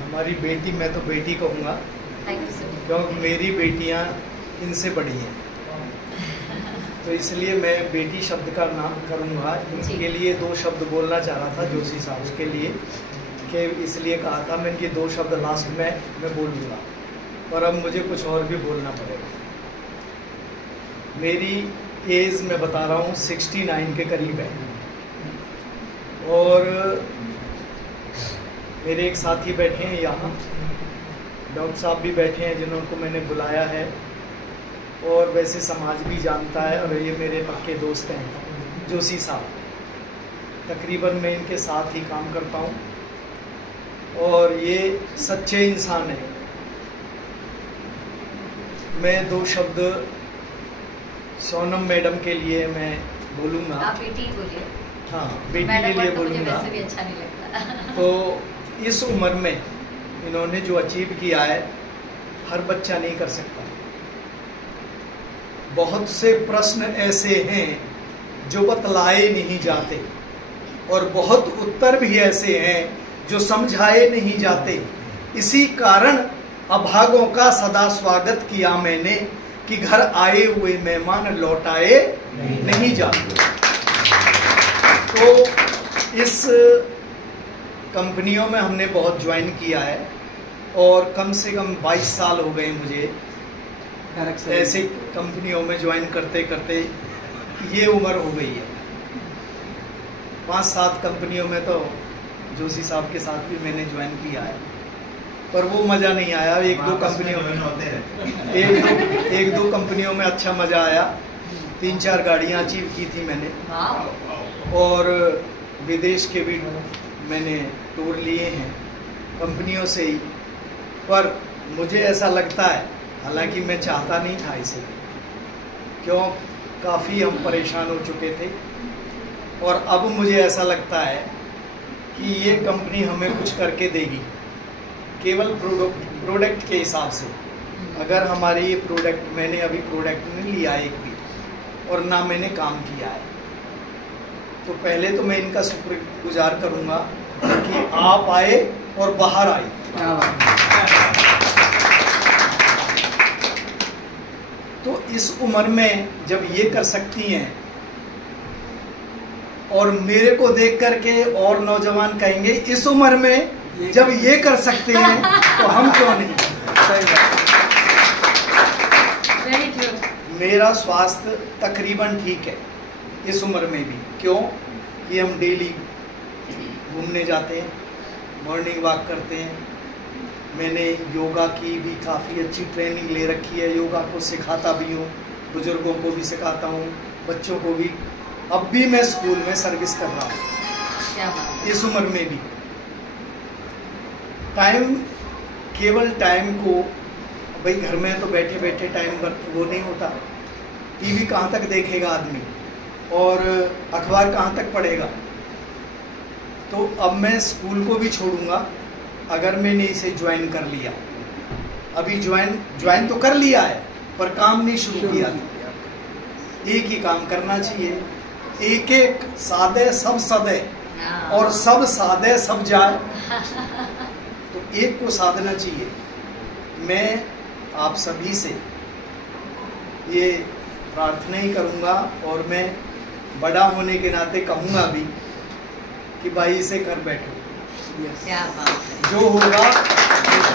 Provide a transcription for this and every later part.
हमारी बेटी, मैं तो बेटी कहूँगा क्योंकि मेरी बेटियाँ इनसे बड़ी हैं, तो इसलिए मैं बेटी शब्द का नाम करूँगा। इनके लिए दो शब्द बोलना चाह रहा था जोशी साहब के लिए, कि इसलिए कहा था मैं कि दो शब्द लास्ट में मैं बोलूँगा, और अब मुझे कुछ और भी बोलना पड़ेगा। मेरी एज मैं बता रहा हूँ 69 के करीब है, और मेरे एक साथी बैठे हैं यहाँ, डॉक्टर साहब भी बैठे हैं जिन्होंने मैंने बुलाया है, और वैसे समाज भी जानता है, और ये मेरे पक्के दोस्त हैं जोशी साहब। तकरीबन मैं इनके साथ ही काम करता हूँ, और ये सच्चे इंसान हैं। मैं दो शब्द सोनम मैडम के लिए मैं बोलूँगा। आप बेटी बोलिए। हाँ, बेटी के लिए बोलूँगा। वैसे भी अच्छा नहीं लगता। तो इस उम्र में इन्होंने जो अचीव किया है, हर बच्चा नहीं कर सकता। बहुत से प्रश्न ऐसे हैं जो बतलाए नहीं जाते, और बहुत उत्तर भी ऐसे हैं जो समझाए नहीं जाते। इसी कारण अभागों का सदा स्वागत किया मैंने, कि घर आए हुए मेहमान लौटाए नहीं जाते। तो इस कंपनियों में हमने बहुत ज्वाइन किया है, और कम से कम 22 साल हो गए मुझे ऐसे कंपनियों में ज्वाइन करते करते। ये उम्र हो गई है। 5-7 कंपनियों में तो जोशी साहब के साथ भी मैंने ज्वाइन किया है, पर वो मज़ा नहीं आया। एक दो कंपनियों में अच्छा मज़ा आया। 3-4 गाड़ियाँ अचीव की थी मैंने, और विदेश के भी मैंने टूर लिए हैं कंपनियों से ही। पर मुझे ऐसा लगता है, हालांकि मैं चाहता नहीं था इसे, क्यों काफ़ी हम परेशान हो चुके थे, और अब मुझे ऐसा लगता है कि ये कंपनी हमें कुछ करके देगी, केवल प्रोडक्ट के हिसाब से। अगर हमारे ये प्रोडक्ट, मैंने अभी प्रोडक्ट नहीं लिया एक भी, और ना मैंने काम किया है, तो पहले तो मैं इनका शुक्रगुजार करूंगा कि आप आए और बाहर आए। तो इस उम्र में जब ये कर सकती हैं, और मेरे को देख करके और नौजवान कहेंगे इस उम्र में जब ये कर सकते हैं तो हम क्यों नहीं। मेरा स्वास्थ्य तकरीबन ठीक है इस उम्र में भी, क्यों कि हम डेली घूमने जाते हैं, मॉर्निंग वॉक करते हैं। मैंने योगा की भी काफ़ी अच्छी ट्रेनिंग ले रखी है, योगा को सिखाता भी हूँ, बुजुर्गों को भी सिखाता हूँ, बच्चों को भी। अब भी मैं स्कूल में सर्विस कर रहा हूँ इस उम्र में भी। टाइम, केवल टाइम को, भाई घर में तो बैठे बैठे टाइम वो नहीं होता। टीवी कहाँ तक देखेगा आदमी, और अखबार कहाँ तक पढ़ेगा। तो अब मैं स्कूल को भी छोड़ूंगा अगर मैंने इसे ज्वाइन कर लिया। अभी ज्वाइन तो कर लिया है, पर काम नहीं शुरू किया। एक ही काम करना चाहिए, एक एक सादे सब सदे, और सब सादे सब जाए। तो एक को साधना चाहिए। मैं आप सभी से ये प्रार्थना ही करूँगा, और मैं बड़ा होने के नाते कहूँगा भी कि भाई इसे कर बैठो। जो होगा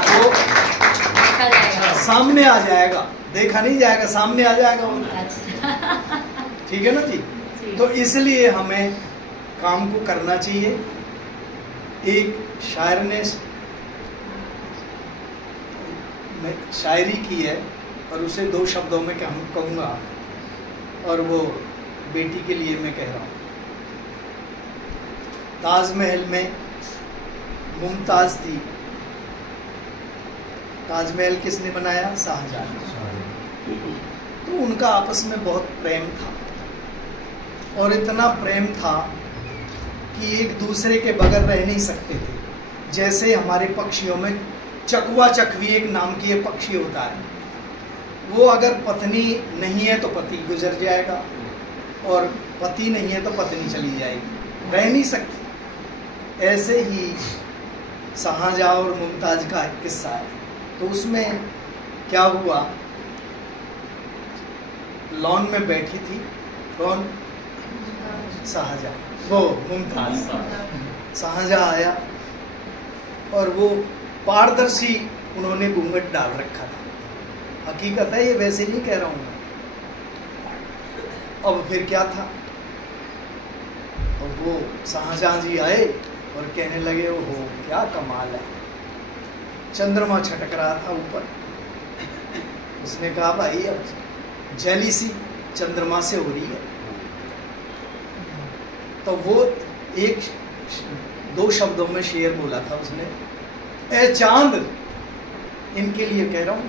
वो सामने आ जाएगा, देखा नहीं जाएगा, सामने आ जाएगा। ठीक है ना जी? तो इसलिए हमें काम को करना चाहिए। एक शायर ने शायरी की है, और उसे 2 शब्दों में कहूँगा, और वो बेटी के लिए मैं कह रहा हूँ। ताजमहल में मुमताज थी। ताजमहल किसने बनाया? शाहजहां ने। तो उनका आपस में बहुत प्रेम था, और इतना प्रेम था कि एक दूसरे के बगैर रह नहीं सकते थे। जैसे हमारे पक्षियों में चकवा चकवी एक नाम की एक पक्षी होता है, वो अगर पत्नी नहीं है तो पति गुजर जाएगा, और पति नहीं है तो पत्नी चली जाएगी, रह नहीं सकती। ऐसे ही शाहजहां और मुमताज का एक किस्सा है। तो उसमें क्या हुआ, लॉन में बैठी थी कौन, शाहजहां, वो मुमताज। शाहजहां आया और वो पारदर्शी उन्होंने घूंघट डाल रखा था। हकीकत है, ये वैसे नहीं कह रहा हूं मैं। अब फिर क्या था, और वो शाहजहां जी आए और कहने लगे, ओहो क्या कमाल है, चंद्रमा छटक रहा था ऊपर। उसने कहा, भाई अब जेलिसी चंद्रमा से हो रही है। तो वो एक दो शब्दों में शेर बोला था उसने, ए चांद, इनके लिए कह रहा हूं,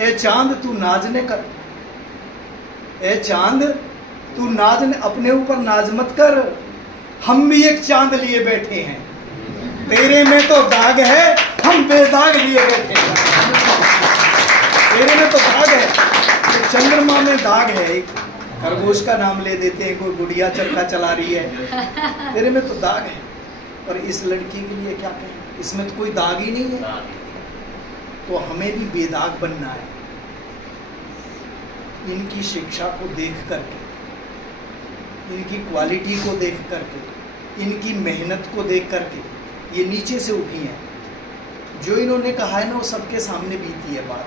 ए चांद तू नाजने कर, ए चांद तू नाजने, अपने ऊपर नाज मत कर, हम भी एक चांद लिए बैठे हैं, तेरे में तो दाग है, हम बेदाग लिए बैठे हैं। तेरे में तो दाग है, तो चंद्रमा में दाग है, एक खरगोश का नाम ले देते हैं, कोई गुड़िया चरखा चला रही है, तेरे में तो दाग है। और इस लड़की के लिए क्या कहें, इसमें तो कोई दाग ही नहीं है। तो हमें भी बेदाग बनना है। इनकी शिक्षा को देख करके, इनकी क्वालिटी को देख करके, इनकी मेहनत को देख करके ये नीचे से उठी हैं। जो इन्होंने कहा है ना, वो सबके सामने बीती है बात।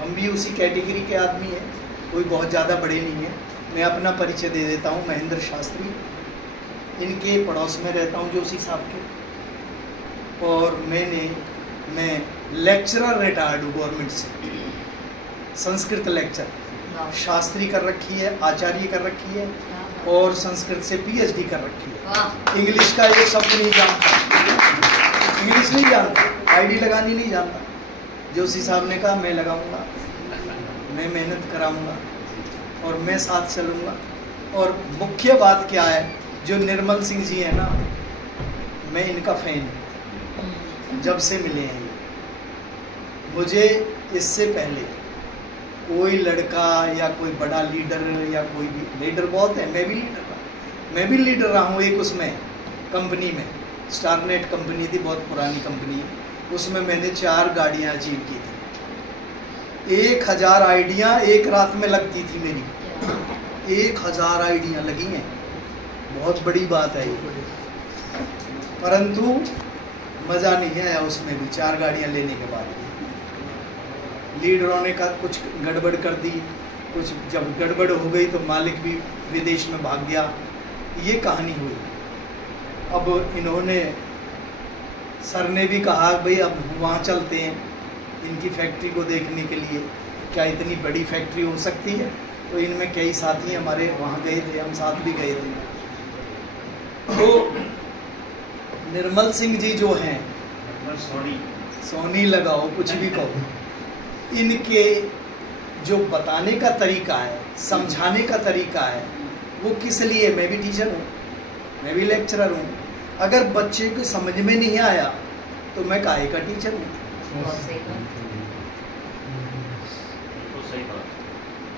हम भी उसी कैटेगरी के आदमी हैं, कोई बहुत ज़्यादा बड़े नहीं हैं। मैं अपना परिचय दे देता हूँ, महेंद्र शास्त्री, इनके पड़ोस में रहता हूँ जोशी साहब के। और मैं लेक्चरर रिटायर्ड हूँ गवर्नमेंट से, संस्कृत लेक्चर, शास्त्री कर रखी है, आचार्य कर रखी है, और संस्कृत से पीएचडी कर रखी है। इंग्लिश का एक शब्द नहीं जानता, इंग्लिश नहीं जानता, आईडी लगानी नहीं जानता। जोशी साहब ने कहा, मैं लगाऊंगा, मैं मेहनत कराऊंगा और मैं साथ चलूंगा। और मुख्य बात क्या है, जो निर्मल सिंह जी है ना, मैं इनका फैन हूँ, जब से मिले हैं। मुझे इससे पहले कोई लड़का या कोई बड़ा लीडर, या कोई भी लीडर बहुत है, मैं भी लीडर रहा हूँ एक उसमें कंपनी में, स्टारनेट कंपनी थी, बहुत पुरानी कंपनी है। उसमें मैंने 4 गाड़ियाँ अचीव की थी। 1000 आइडियाँ एक रात में लगती थी मेरी, 1000 आइडियाँ लगी हैं, बहुत बड़ी बात है ये। परंतु मज़ा नहीं आया उसमें भी, 4 गाड़ियाँ लेने के बाद भी लीडरों ने का कुछ गड़बड़ कर दी, कुछ जब गड़बड़ हो गई तो मालिक भी विदेश में भाग गया, ये कहानी हुई। अब इन्होंने, सर ने भी कहा, भाई अब वहाँ चलते हैं इनकी फैक्ट्री को देखने के लिए, क्या इतनी बड़ी फैक्ट्री हो सकती है। तो इनमें कई साथी हमारे वहाँ गए थे, हम साथ भी गए थे। तो निर्मल सिंह जी जो हैं, सोनी लगाओ, कुछ भी कहो, इनके जो बताने का तरीका है, समझाने का तरीका है, वो किस लिए, मैं भी टीचर हूँ, मैं भी लेक्चरर हूँ, अगर बच्चे को समझ में नहीं आया तो मैं काहे का टीचर हूँ।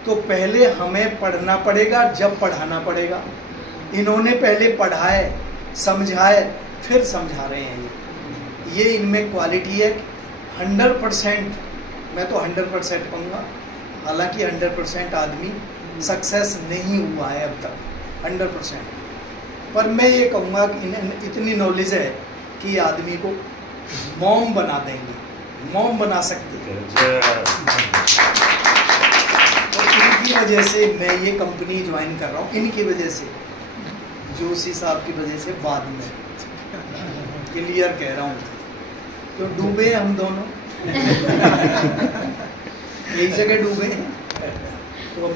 तो पहले हमें पढ़ना पड़ेगा, जब पढ़ाना पड़ेगा। इन्होंने पहले पढ़ाए, समझाए, फिर समझा रहे हैं। ये इनमें क्वालिटी है। 100%, मैं तो 100% कहूँगा, हालांकि 100% आदमी सक्सेस नहीं हुआ है अब तक, 100%। पर मैं ये कहूँगा कि इन्हें इतनी नॉलेज है कि आदमी को मॉम बना देंगे, मॉम बना सकते हैं। तो इनकी वजह से मैं ये कंपनी ज्वाइन कर रहा हूँ, इनकी वजह से, जोशी साहब की वजह से। बाद में क्लियर कह रहा हूँ, तो डूबे हम दोनों एक जगह डूबे हैं। तो